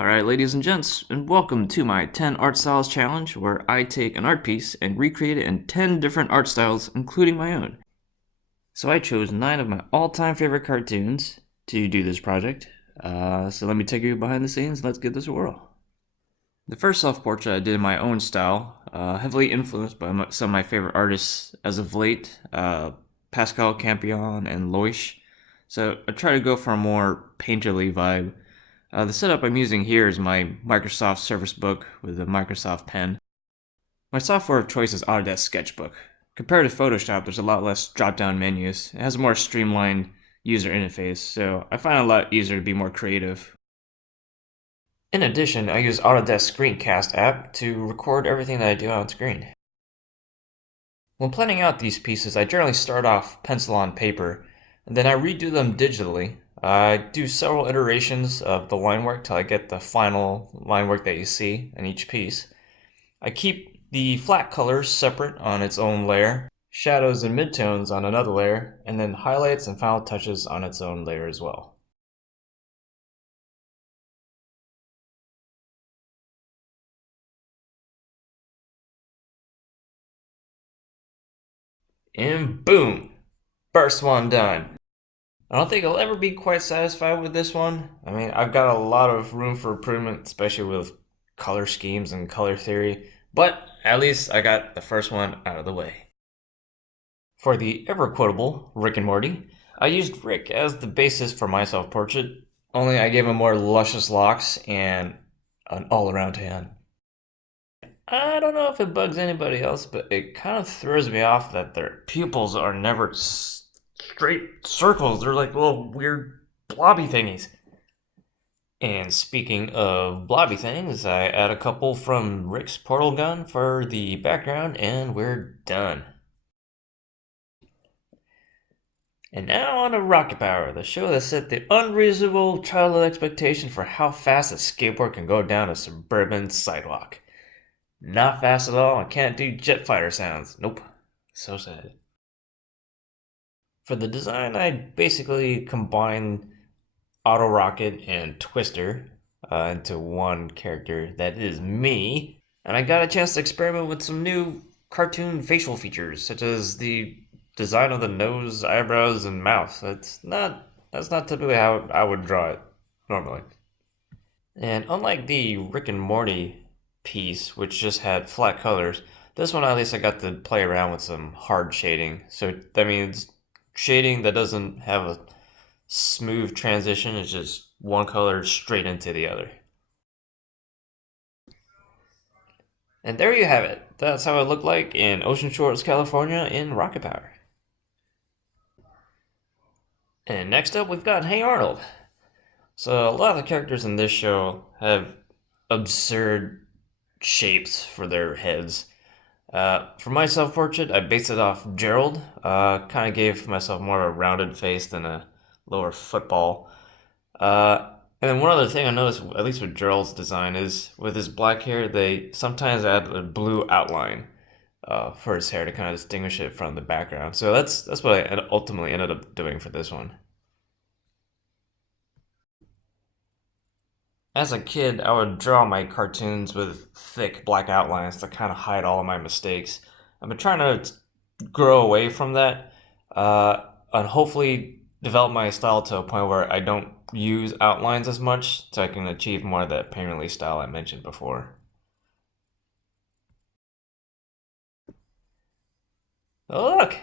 Alright, ladies and gents, and welcome to my 10 art styles challenge, where I take an art piece and recreate it in 10 different art styles, including my own. So I chose 9 of my all-time favorite cartoons to do this project. So let me take you behind the scenes and let's give this a whirl. The first self-portrait I did in my own style, heavily influenced by some of my favorite artists as of late, Pascal Campion and Loish. So I try to go for a more painterly vibe. The setup I'm using here is my Microsoft Surface Book with a Microsoft pen. My software of choice is Autodesk Sketchbook. Compared to Photoshop, there's a lot less drop-down menus. It has a more streamlined user interface, so I find it a lot easier to be more creative. In addition, I use Autodesk Screencast app to record everything that I do on screen. When planning out these pieces, I generally start off pencil on paper, and then I redo them digitally. I do several iterations of the line work till I get the final line work that you see in each piece. I keep the flat colors separate on its own layer, shadows and midtones on another layer, and then highlights and final touches on its own layer as well. And boom! First one done. I don't think I'll ever be quite satisfied with this one. I mean, I've got a lot of room for improvement, especially with color schemes and color theory, but at least I got the first one out of the way. For the ever-quotable Rick and Morty, I used Rick as the basis for my self-portrait, only I gave him more luscious locks and an all-around tan. I don't know if it bugs anybody else, but it kind of throws me off that their pupils are never straight circles. They're like little weird blobby thingies. And speaking of blobby things, I add a couple from Rick's portal gun for the background, and we're done. And now on to Rocket Power, the show that set the unreasonable childhood expectation for how fast a skateboard can go down a suburban sidewalk. Not fast at all, and can't do jet fighter sounds. Nope. So sad. For the design, I basically combined Auto Rocket and Twister into one character that is me. And I got a chance to experiment with some new cartoon facial features, such as the design of the nose, eyebrows, and mouth. That's not typically how I would draw it normally. And unlike the Rick and Morty piece, which just had flat colors, this one at least I got to play around with some hard shading. So that means shading that doesn't have a smooth transition, it's just one color straight into the other. And there you have it. That's how it looked like in Ocean Shores, California in Rocket Power. And next up we've got Hey Arnold. So a lot of the characters in this show have absurd shapes for their heads. For my self-portrait, I based it off Gerald. Kind of gave myself more of a rounded face than a lower football. And then one other thing I noticed, at least with Gerald's design, is with his black hair, they sometimes add a blue outline for his hair to kind of distinguish it from the background. So that's what I ultimately ended up doing for this one. As a kid, I would draw my cartoons with thick black outlines to kind of hide all of my mistakes. I've been trying to grow away from that and hopefully develop my style to a point where I don't use outlines as much so I can achieve more of that painterly style I mentioned before. Oh, look!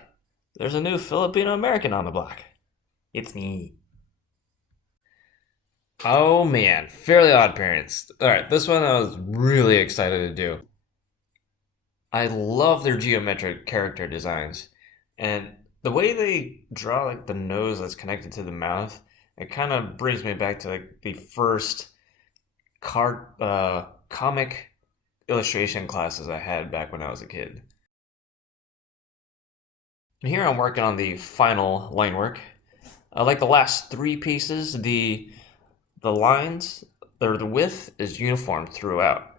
There's a new Filipino American on the block. It's me. Oh man, Fairly Odd Parents. Alright, this one I was really excited to do. I love their geometric character designs. And the way they draw like the nose that's connected to the mouth, it kind of brings me back to like the first comic illustration classes I had back when I was a kid. And here I'm working on the final line work. Like the last 3 pieces, the lines, or the width is uniform throughout.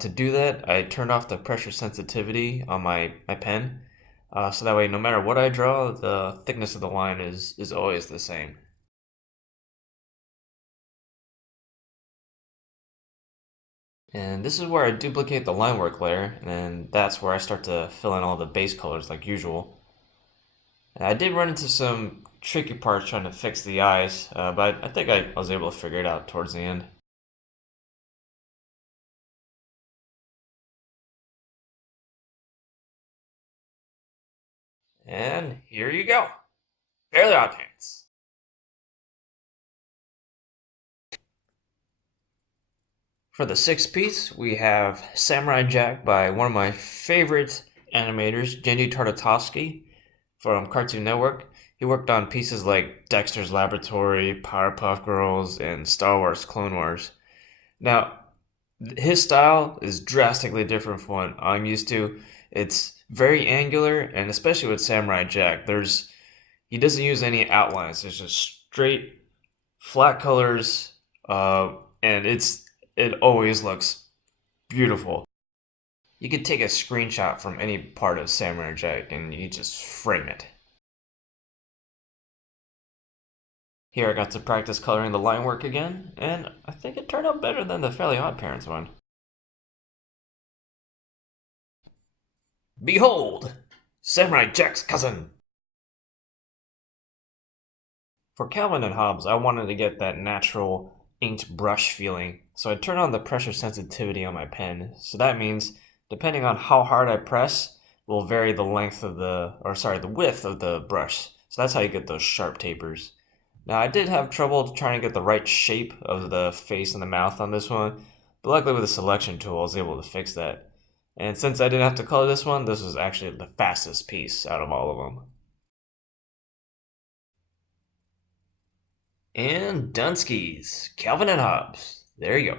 To do that, I turned off the pressure sensitivity on my pen, so that way no matter what I draw, the thickness of the line is always the same. And this is where I duplicate the line work layer, and then that's where I start to fill in all the base colors like usual. And I did run into some tricky parts trying to fix the eyes, but I think I was able to figure it out towards the end. And here you go. Fairly Odd Parents. For the sixth piece, we have Samurai Jack by one of my favorite animators, Genji Tartakovsky from Cartoon Network. He worked on pieces like Dexter's Laboratory, Powerpuff Girls, and Star Wars Clone Wars. Now, his style is drastically different from what I'm used to. It's very angular, and especially with Samurai Jack, he doesn't use any outlines. It's just straight, flat colors, and it always looks beautiful. You could take a screenshot from any part of Samurai Jack and you just frame it. Here I got to practice coloring the line work again, and I think it turned out better than the Fairly Odd Parents one. Behold! Samurai Jack's cousin! For Calvin and Hobbes, I wanted to get that natural inked brush feeling, so I turned on the pressure sensitivity on my pen. So that means, depending on how hard I press, will vary the length of the width of the brush. So that's how you get those sharp tapers. Now I did have trouble trying to get the right shape of the face and the mouth on this one, but luckily with the selection tool I was able to fix that. And since I didn't have to color this one, this was actually the fastest piece out of all of them. And Dunskies, Calvin and Hobbes. There you go.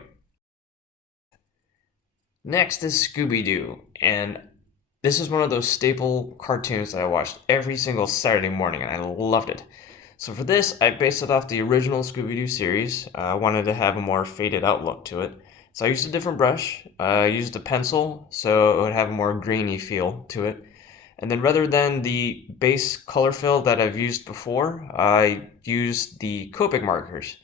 Next is Scooby Doo, and this is one of those staple cartoons that I watched every single Saturday morning, and I loved it. So for this, I based it off the original Scooby Doo series. I wanted to have a more faded out look to it. So I used a different brush. I used a pencil, so it would have a more grainy feel to it. And then rather than the base color fill that I've used before, I used the Copic markers.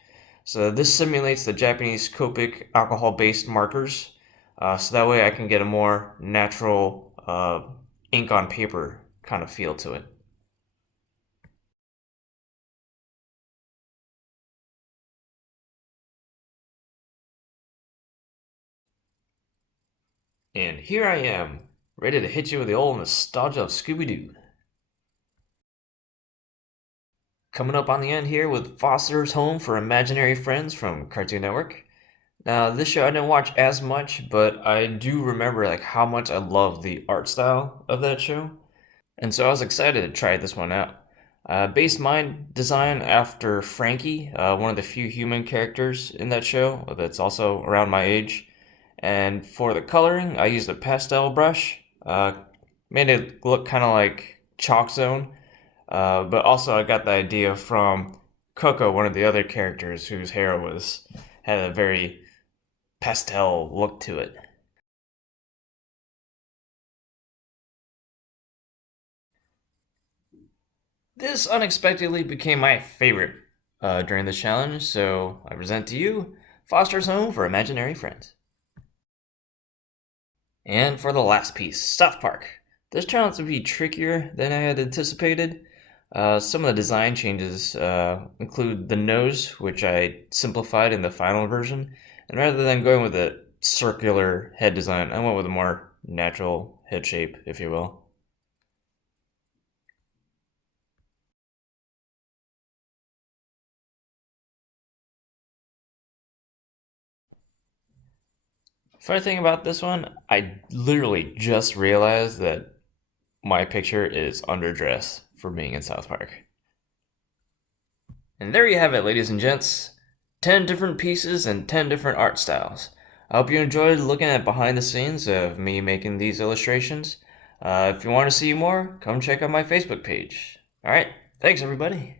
So this simulates the Japanese Copic alcohol-based markers. So that way I can get a more natural ink on paper kind of feel to it. And here I am, ready to hit you with the old nostalgia of Scooby Doo. Coming up on the end here with Foster's Home for Imaginary Friends from Cartoon Network. Now, this show I didn't watch as much, but I do remember like how much I love the art style of that show, and so I was excited to try this one out. Based my design after Frankie, one of the few human characters in that show that's also around my age. And for the coloring, I used a pastel brush. Made it look kind of like Chalk Zone, but also I got the idea from Coco, one of the other characters whose hair had a very pastel look to it. This unexpectedly became my favorite during this challenge, so I present to you Foster's Home for Imaginary Friends. And for the last piece, South Park. This turned out to be trickier than I had anticipated. Some of the design changes include the nose, which I simplified in the final version, and rather than going with a circular head design, I went with a more natural head shape, if you will. Funny thing about this one, I literally just realized that my picture is underdressed for being in South Park. And there you have it, ladies and gents. 10 different pieces and 10 different art styles. I hope you enjoyed looking at behind the scenes of me making these illustrations. If you want to see more, come check out my Facebook page. Alright, thanks everybody.